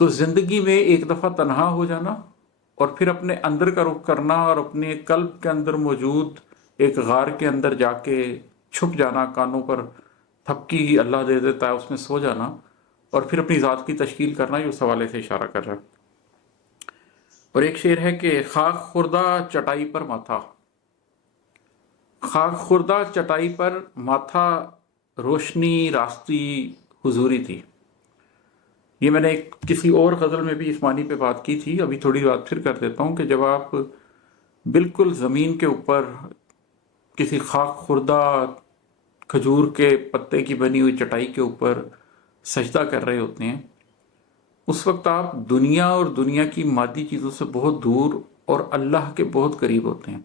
تو زندگی میں ایک دفعہ تنہا ہو جانا اور پھر اپنے اندر کا رخ کرنا اور اپنے قلب کے اندر موجود ایک غار کے اندر جا کے چھپ جانا، کانوں پر تھپکی اللہ دے دیتا ہے اس میں سو جانا، اور پھر اپنی ذات کی تشکیل کرنا، یہ اس حوالے سے اشارہ کر رہا ہے۔ اور ایک شعر ہے کہ خاک خوردہ چٹائی پر ماتھا، خاک خوردہ چٹائی پر ماتھا، روشنی راستی حضوری تھی۔ یہ میں نے کسی اور غزل میں بھی اس معنی پہ بات کی تھی، ابھی تھوڑی بات پھر کر دیتا ہوں کہ جب آپ بالکل زمین کے اوپر کسی خاک خوردہ کھجور کے پتے کی بنی ہوئی چٹائی کے اوپر سجدہ کر رہے ہوتے ہیں، اس وقت آپ دنیا اور دنیا کی مادی چیزوں سے بہت دور اور اللہ کے بہت قریب ہوتے ہیں۔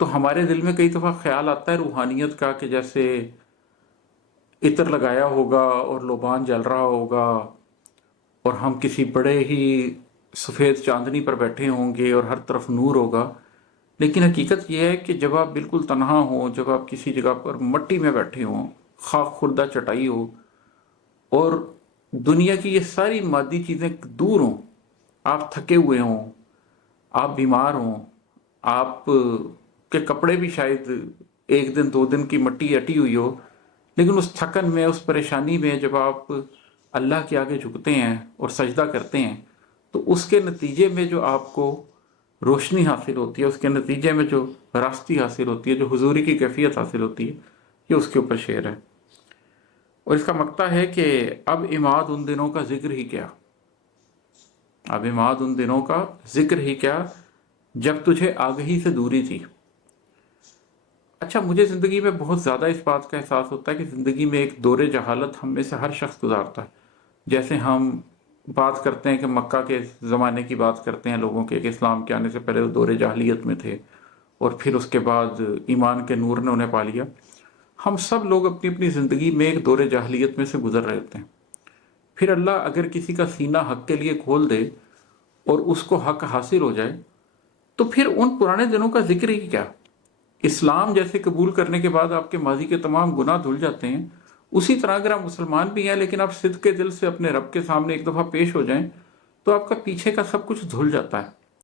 تو ہمارے دل میں کئی دفعہ خیال آتا ہے روحانیت کا کہ جیسے عطر لگایا ہوگا اور لوبان جل رہا ہوگا اور ہم کسی بڑے ہی سفید چاندنی پر بیٹھے ہوں گے اور ہر طرف نور ہوگا، لیکن حقیقت یہ ہے کہ جب آپ بالکل تنہا ہوں، جب آپ کسی جگہ پر مٹی میں بیٹھے ہوں، خاک خوردہ چٹائی ہو اور دنیا کی یہ ساری مادی چیزیں دور ہوں، آپ تھکے ہوئے ہوں، آپ بیمار ہوں، آپ کے کپڑے بھی شاید ایک دن دو دن کی مٹی اٹی ہوئی ہو، لیکن اس تھکن میں، اس پریشانی میں جب آپ اللہ کے آگے جھکتے ہیں اور سجدہ کرتے ہیں تو اس کے نتیجے میں جو آپ کو روشنی حاصل ہوتی ہے، اس کے نتیجے میں جو راستی حاصل ہوتی ہے، جو حضوری کی کیفیت حاصل ہوتی ہے، یہ اس کے اوپر شعر ہے۔ اور اس کا مقطع ہے کہ اب عماد ان دنوں کا ذکر ہی کیا، اب عماد ان دنوں کا ذکر ہی کیا جب تجھے آگہی سے دوری تھی۔ اچھا، مجھے زندگی میں بہت زیادہ اس بات کا احساس ہوتا ہے کہ زندگی میں ایک دور جہالت ہم میں سے ہر شخص گزارتا ہے۔ جیسے ہم بات کرتے ہیں کہ مکہ کے زمانے کی بات کرتے ہیں لوگوں کے کہ اسلام کے آنے سے پہلے وہ دور جاہلیت میں تھے اور پھر اس کے بعد ایمان کے نور نے انہیں پا لیا۔ ہم سب لوگ اپنی اپنی زندگی میں ایک دور جاہلیت میں سے گزر رہے ہوتے ہیں، پھر اللہ اگر کسی کا سینہ حق کے لیے کھول دے اور اس کو حق حاصل ہو جائے تو پھر ان پرانے دنوں کا ذکر ہی کیا۔ اسلام جیسے قبول کرنے کے بعد آپ کے ماضی کے تمام گناہ دھل جاتے ہیں، اسی طرح اگر آپ مسلمان بھی ہیں لیکن آپ صدق کے دل سے اپنے رب کے سامنے ایک دفعہ پیش ہو جائیں تو آپ کا پیچھے کا سب کچھ دھل جاتا ہے۔